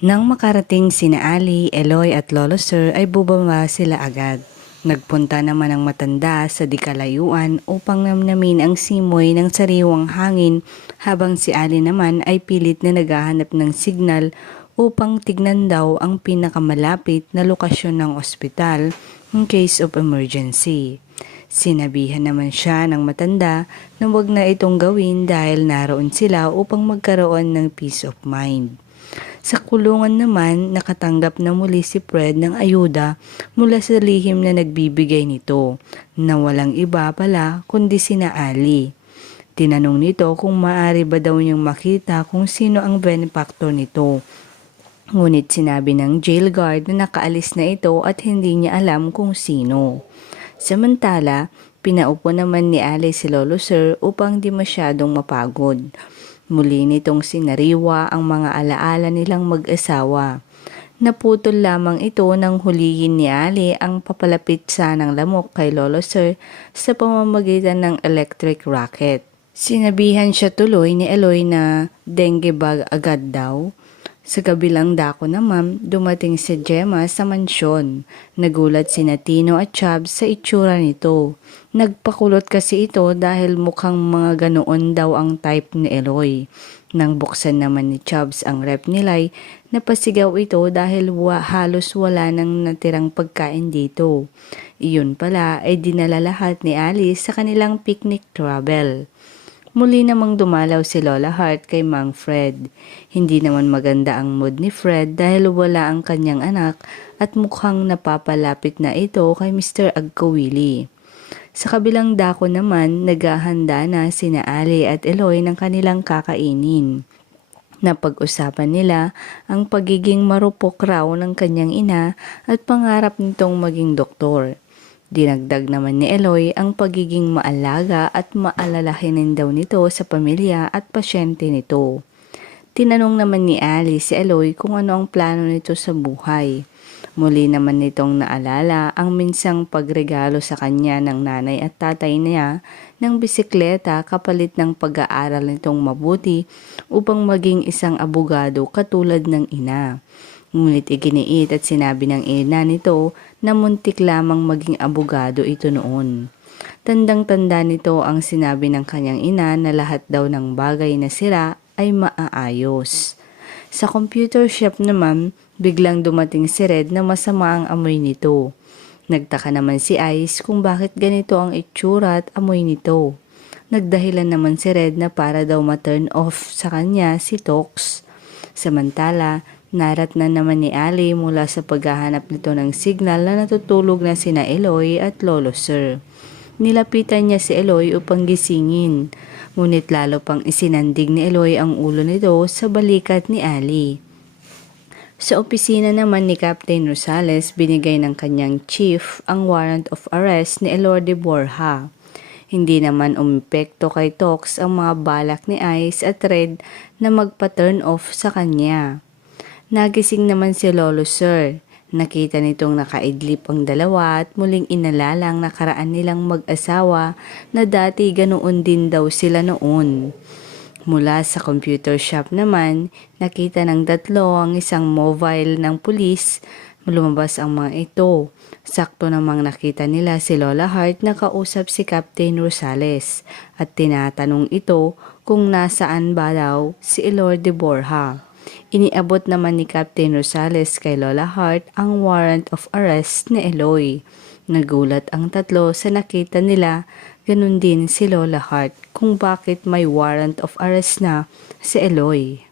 Nang makarating sina Ali, Eloy at Lolo Sir ay bumaba sila agad. Nagpunta naman ang matanda sa di kalayuan upang namnamin ang simoy ng sariwang hangin habang si Ali naman ay pilit na naghahanap ng signal upang tignan daw ang pinakamalapit na lokasyon ng ospital in case of emergency. Sinabihan naman siya ng matanda na wag na itong gawin dahil naroon sila upang magkaroon ng peace of mind. Sa kulungan naman, nakatanggap na muli si Fred ng ayuda mula sa lihim na nagbibigay nito, na walang iba pala kundi sina Ali. Tinanong nito kung maaari ba daw niyang makita kung sino ang benefactor nito. Ngunit sinabi ng jail guard na nakaalis na ito at hindi niya alam kung sino. Samantala, pinaupo naman ni Ali si Lolo Sir upang di masyadong mapagod. Muli nitong sinariwa ang mga alaala nilang mag-asawa. Naputol lamang ito nang hulihin ni Ali ang papalapit sanang lamok kay Lolo Sir sa pamamagitan ng electric racket. Sinabihan siya tuloy ni Eloy na dengue bag agad daw. Sa kabilang dako naman, dumating si Gemma sa mansyon. Nagulat sina Tino at Chubbs sa itsura nito. Nagpakulot kasi ito dahil mukhang mga ganoon daw ang type ni Eloy. Nang buksan naman ni Chubbs ang rep nilay, napasigaw ito dahil halos wala nang natirang pagkain dito. Iyon pala ay dinala lahat ni Alice sa kanilang picnic travel. Muli namang dumalaw si Lola Hart kay Mang Fred. Hindi naman maganda ang mood ni Fred dahil wala ang kanyang anak at mukhang napapalapit na ito kay Mr. Agkawili. Sa kabilang dako naman, naghahanda na sina Ali at Eloy ng kanilang kakainin. Napag-usapan nila ang pagiging marupok raw ng kanyang ina at pangarap nitong maging doktor. Dinagdag naman ni Eloy ang pagiging maalaga at maalalahanin daw nito sa pamilya at pasyente nito. Tinanong naman ni Ali si Eloy kung ano ang plano nito sa buhay. Muli naman nitong naalala ang minsang pagregalo sa kanya ng nanay at tatay niya ng bisikleta kapalit ng pag-aaral nitong mabuti upang maging isang abogado katulad ng ina. Ngunit iginiit at sinabi ng ina nito na muntik lamang maging abogado ito noon. Tandang-tanda nito ang sinabi ng kanyang ina na lahat daw ng bagay na sira ay maaayos. Sa computer shop naman, biglang dumating si Red na masama ang amoy nito. Nagtaka naman si Ice kung bakit ganito ang itsura at amoy nito. Nagdahilan naman si Red na para daw ma-turn off sa kanya si Tox. Samantala, narat na naman ni Ali mula sa paghahanap nito ng signal na natutulog na sina Eloy at Lolo Sir. Nilapitan niya si Eloy upang gisingin, ngunit lalo pang isinandig ni Eloy ang ulo nito sa balikat ni Ali. Sa opisina naman ni Captain Rosales, binigay ng kanyang chief ang warrant of arrest ni Elorde Borja. Hindi naman umepekto kay Tox ang mga balak ni Ice at Red na magpa-turn off sa kanya. Nagising naman si Lolo Sir. Nakita nitong nakaidlip ang dalawa at muling inalalang nakaraan nilang mag-asawa na dati ganoon din daw sila noon. Mula sa computer shop naman, nakita ng tatlo ang isang mobile ng pulis. Lumabas ang mga ito. Sakto namang nakita nila si Lola Hart na kausap si Captain Rosales at tinatanong ito kung nasaan ba daw si Elorde Borja. Iniabot naman ni Captain Rosales kay Lola Hart ang warrant of arrest ni Eloy. Nagulat ang tatlo sa nakita nila, ganun din si Lola Hart kung bakit may warrant of arrest na si Eloy.